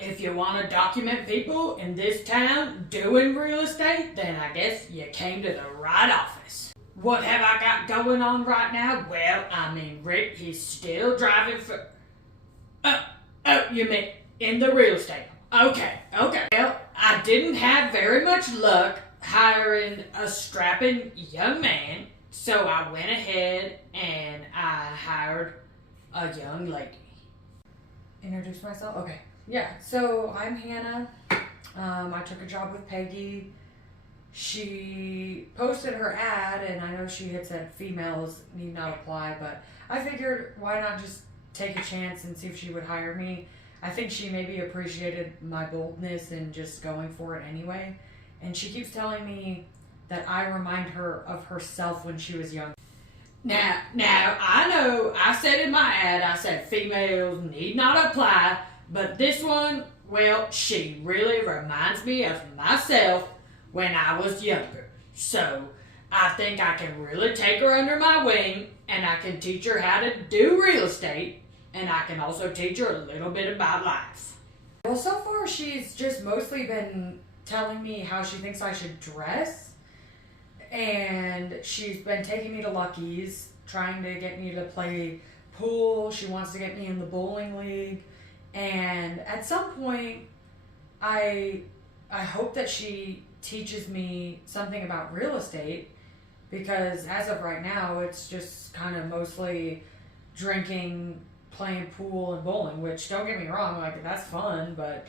if you want to document people in this town doing real estate, then I guess you came to the right office. What have I got going on right now? Well, I mean, Rick, he's still driving for... Oh, you mean in the real estate? Okay. Well, I didn't have very much luck hiring a strapping young man, so I went ahead and I hired a young lady. Introduce myself? Okay. Yeah, so I'm Hannah. I took a job with Peggy. She posted her ad, and I know she had said females need not apply, but I figured why not just take a chance and see if she would hire me. I think she maybe appreciated my boldness and just going for it anyway. And she keeps telling me that I remind her of herself when she was young. Now, I know I said in my ad, I said females need not apply, but this one, well, she really reminds me of myself when I was younger. So, I think I can really take her under my wing, and I can teach her how to do real estate, and I can also teach her a little bit about life. Well, so far she's just mostly been telling me how she thinks I should dress, and she's been taking me to Lucky's, trying to get me to play pool. She wants to get me in the bowling league, and at some point I hope that she teaches me something about real estate, because as of right now it's just kind of mostly drinking, playing pool, and bowling, which, don't get me wrong, like, that's fun, but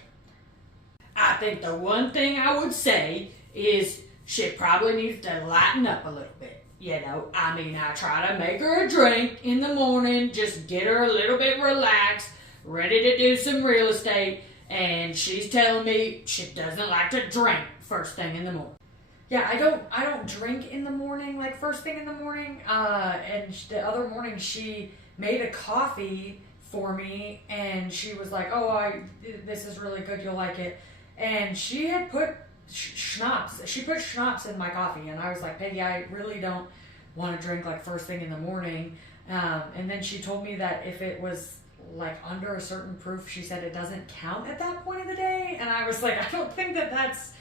I think the one thing I would say is she probably needs to lighten up a little bit. You know, I mean, I try to make her a drink in the morning, just get her a little bit relaxed, ready to do some real estate, and she's telling me she doesn't like to drink first thing in the morning. yeah, I don't drink in the morning, like first thing in the morning. And the other morning she made a coffee for me, and she was like, "Oh, this is really good. You'll like it." And she had put schnapps. She put schnapps in my coffee, and I was like, "Peggy, I really don't want to drink like first thing in the morning." And then she told me that if it was like under a certain proof, she said it doesn't count at that point of the day. And I was like, I don't think that that's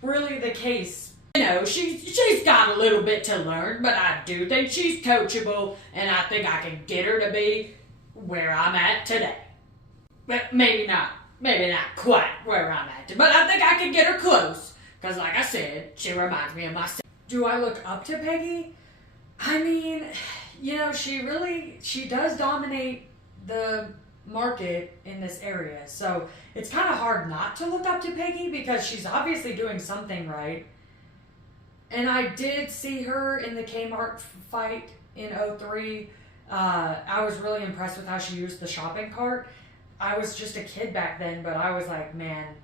really the case. You know, she's got a little bit to learn, but I do think she's coachable, and I think I can get her to be where I'm at today. But maybe not quite where I'm at, but I think I can get her close, because like I said, she reminds me of myself. Do I look up to Peggy? I mean, you know, she does dominate the market in this area, so it's kind of hard not to look up to Peggy, because she's obviously doing something right. And I did see her in the Kmart fight in 03. I was really impressed with how she used the shopping cart. I was just a kid back then, but I was like, man,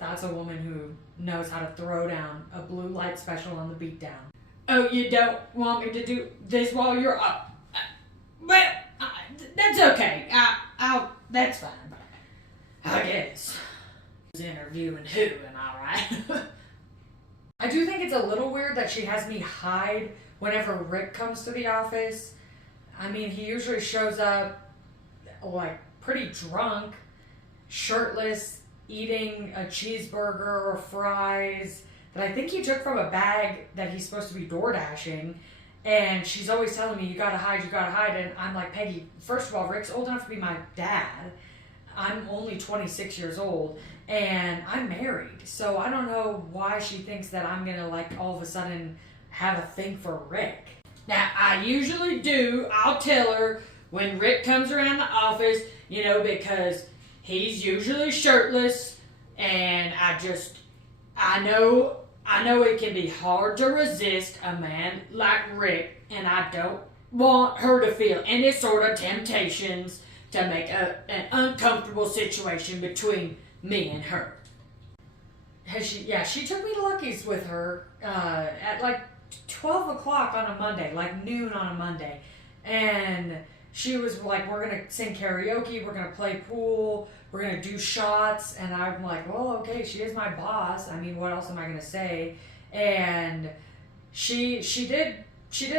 that's a woman who knows how to throw down a blue light special on the beatdown. Oh, you don't want me to do this while you're up? Well, that's okay. That's fine. I guess. I was interviewing who and all right. I do think it's a little weird that she has me hide whenever Rick comes to the office. I mean, he usually shows up like pretty drunk, shirtless, eating a cheeseburger or fries that I think he took from a bag that he's supposed to be door dashing. And she's always telling me, you gotta hide. And I'm like, Peggy, first of all, Rick's old enough to be my dad. I'm only 26 years old, and I'm married. So I don't know why she thinks that I'm gonna, like, all of a sudden have a thing for Rick. Now, I usually do. I'll tell her when Rick comes around the office, you know, because he's usually shirtless, and I know it can be hard to resist a man like Rick, and I don't want her to feel any sort of temptations to make an uncomfortable situation between me and her. She took me to Lucky's with her at like 12 o'clock on a Monday, like noon on a Monday. And she was like, we're going to sing karaoke, we're going to play pool, we're going to do shots. And I'm like, well, okay, she is my boss. I mean, what else am I going to say? And she did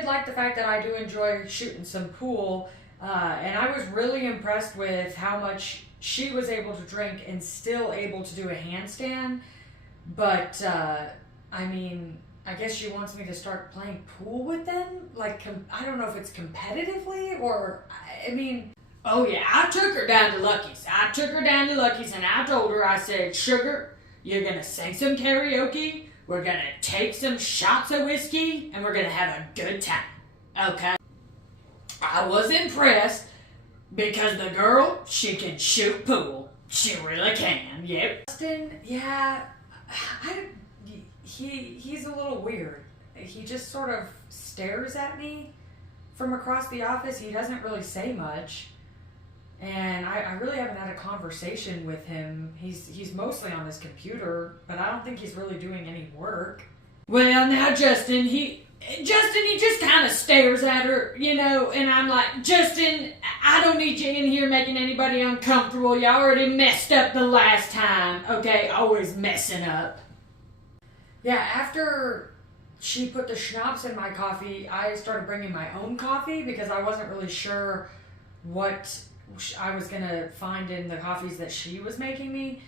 like the fact that I do enjoy shooting some pool. And I was really impressed with how much she was able to drink and still able to do a handstand. But, I mean, I guess she wants me to start playing pool with them. Like, I don't know if it's competitively or, I mean... Oh yeah, I took her down to Lucky's. And I told her, I said, Sugar, you're gonna sing some karaoke, we're gonna take some shots of whiskey, and we're gonna have a good time. Okay? I was impressed because the girl, she can shoot pool. She really can, yep. Justin, yeah, he's a little weird. He just sort of stares at me from across the office. He doesn't really say much. And I really haven't had a conversation with him. He's mostly on his computer, but I don't think he's really doing any work. Well, now Justin, he just kind of stares at her, you know, and I'm like, Justin, I don't need you in here making anybody uncomfortable. You already messed up the last time, okay? Always messing up. Yeah, after she put the schnapps in my coffee, I started bringing my own coffee because I wasn't really sure what I was gonna find in the coffees that she was making me.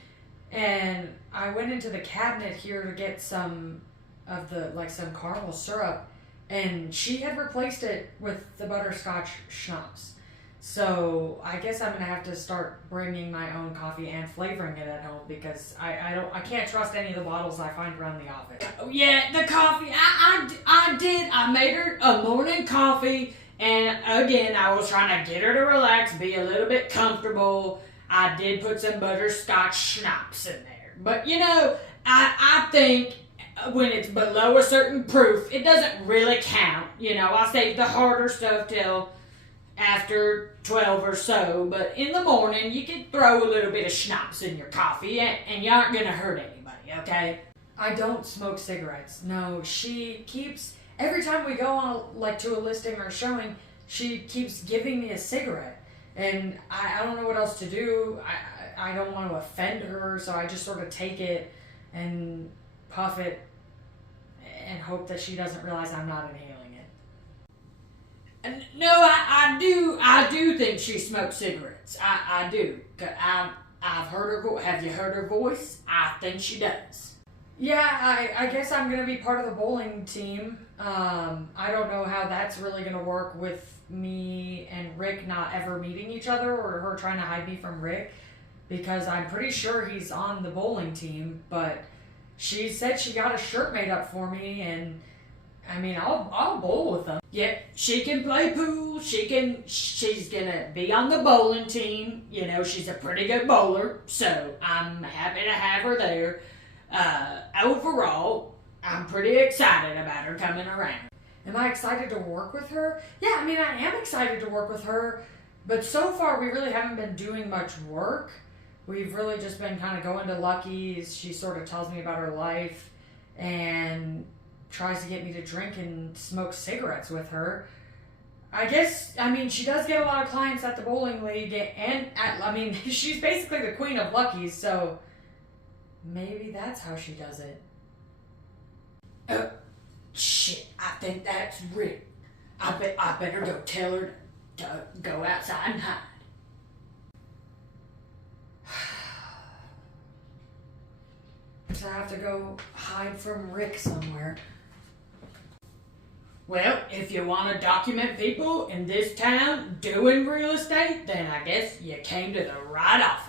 And I went into the cabinet here to get some of the, like, some caramel syrup, and she had replaced it with the butterscotch schnapps. So I guess I'm gonna have to start bringing my own coffee and flavoring it at home because I can't trust any of the bottles I find around the office. Oh, yeah, the coffee. I did. I made her a morning coffee, and again, I was trying to get her to relax, be a little bit comfortable. I did put some butterscotch schnapps in there, but you know, I think when it's below a certain proof, it doesn't really count. You know, I save the harder stuff till after 12 or so, but in the morning you can throw a little bit of schnapps in your coffee and you aren't gonna hurt anybody, okay? I don't smoke cigarettes. No, she keeps, every time we go on like to a listing or a showing, she keeps giving me a cigarette, and I don't know what else to do. I don't want to offend her, so I just sort of take it and puff it and hope that she doesn't realize I'm not inhaling it. And no, I do think she smokes cigarettes. I do. I've heard her. Have you heard her voice? I think she does. Yeah, I guess I'm gonna be part of the bowling team. I don't know how that's really gonna work with me and Rick not ever meeting each other, or her trying to hide me from Rick, because I'm pretty sure he's on the bowling team. But she said she got a shirt made up for me, and I mean, I'll bowl with them. Yeah, she can play pool. She's gonna be on the bowling team. You know, she's a pretty good bowler, so I'm happy to have her there. Overall, I'm pretty excited about her coming around. Am I excited to work with her? Yeah, I mean, I am excited to work with her, but so far we really haven't been doing much work. We've really just been kind of going to Lucky's. She sort of tells me about her life and tries to get me to drink and smoke cigarettes with her. I guess, I mean, she does get a lot of clients at the bowling league, and I mean, she's basically the queen of Lucky's, so maybe that's how she does it. Oh, shit, I think that's Rick. I better go tell her to go outside and hide. So I have to go hide from Rick somewhere. Well, if you want to document people in this town doing real estate, then I guess you came to the right office.